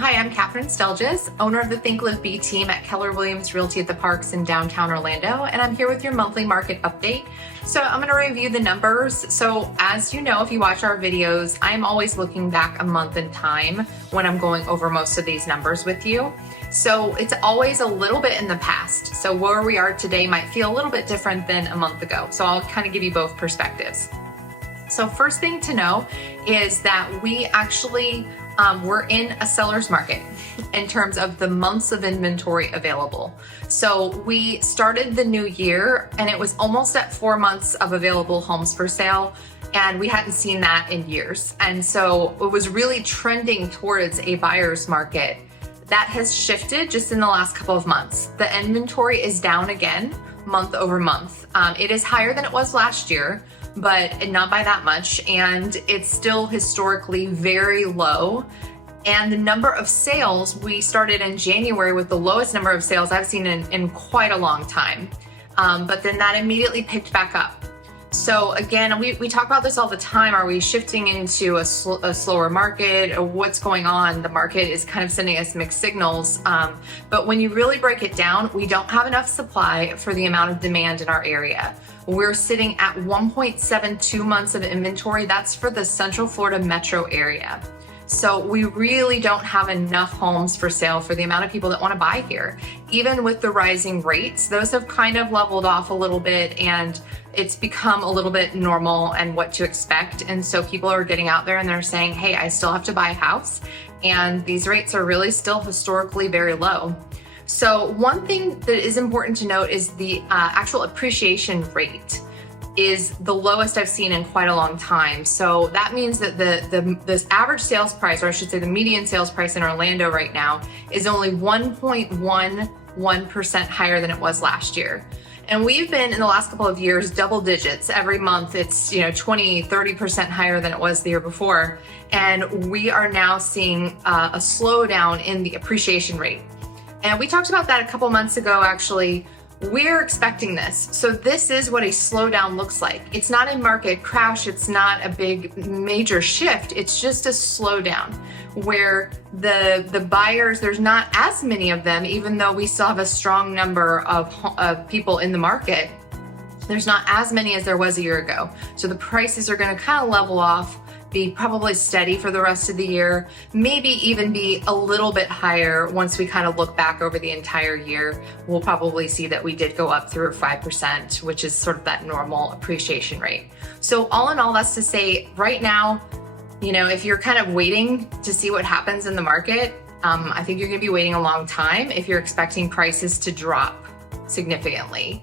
Hi, I'm Kathryn Stelljes, owner of the Think Live Be team at Keller Williams Realty at the Parks in downtown Orlando, and I'm here with your monthly market update. So I'm going to review the numbers. So as you know, if you watch our videos, I'm always looking back a month in time when I'm going over most of these numbers with you. So it's always a little bit in the past. So where we are today might feel a little bit different than a month ago. So I'll kind of give you both perspectives. So first thing to know is that we actually we're in a seller's market in terms of the months of inventory available. So we started the new year and it was almost at 4 months of available homes for sale, and we hadn't seen that in years. And so it was really trending towards a buyer's market. That has shifted just in the last couple of months. The inventory is down again, month over month. It is higher than it was last year, but not by that much, and it's still historically very low. And the number of sales, we started in January with the lowest number of sales I've seen in quite a long time, but then that immediately picked back up. So again, we talk about this all the time. Are we shifting into a slower market, or what's going on? The market is kind of sending us mixed signals, but when you really break it down, we don't have enough supply for the amount of demand in our area. We're sitting at 1.72 months of inventory. That's for the Central Florida metro area. So we really don't have enough homes for sale for the amount of people that want to buy here. Even with the rising rates, those have kind of leveled off a little bit, and it's become a little bit normal and what to expect. And so people are getting out there and they're saying, hey, I still have to buy a house, and these rates are really still historically very low. So one thing that is important to note is the actual appreciation rate is the lowest I've seen in quite a long time. So that means that the average sales price, or I should say the median sales price in Orlando right now, is only 1.11% higher than it was last year. And we've been in the last couple of years double digits. Every month it's 20, 30% higher than it was the year before. And we are now seeing a slowdown in the appreciation rate. And we talked about that a couple months ago, actually. We're expecting this. So this is what a slowdown looks like. It's not a market crash. It's not a big major shift. It's just a slowdown where the buyers, there's not as many of them, even though we still have a strong number of people in the market. There's not as many as there was a year ago. So the prices are going to kind of level off, be probably steady for the rest of the year, maybe even be a little bit higher. Once we kind of look back over the entire year, we'll probably see that we did go up through 5%, which is sort of that normal appreciation rate. So all in all, that's to say right now, if you're kind of waiting to see what happens in the market, I think you're gonna be waiting a long time if you're expecting prices to drop significantly.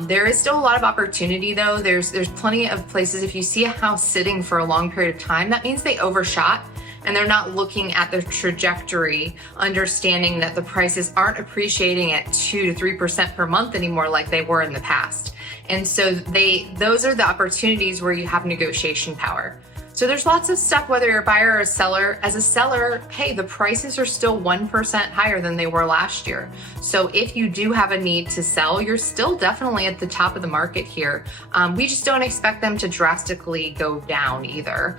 There is still a lot of opportunity though. There's plenty of places. If you see a house sitting for a long period of time, that means they overshot and they're not looking at the trajectory, understanding that the prices aren't appreciating at 2 to 3% per month anymore like they were in the past. And so those are the opportunities where you have negotiation power. So there's lots of stuff, whether you're a buyer or a seller. As a seller, hey, the prices are still 1% higher than they were last year. So if you do have a need to sell, you're still definitely at the top of the market here. We just don't expect them to drastically go down either.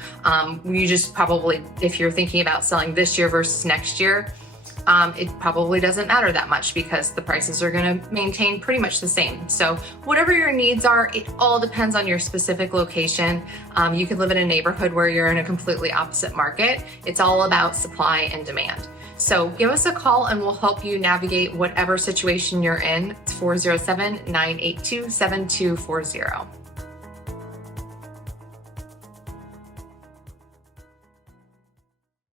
You just probably, if you're thinking about selling this year versus next year, it probably doesn't matter that much because the prices are going to maintain pretty much the same. So whatever your needs are, it all depends on your specific location. You could live in a neighborhood where you're in a completely opposite market. It's all about supply and demand. So give us a call and we'll help you navigate whatever situation you're in. It's 407-982-7240.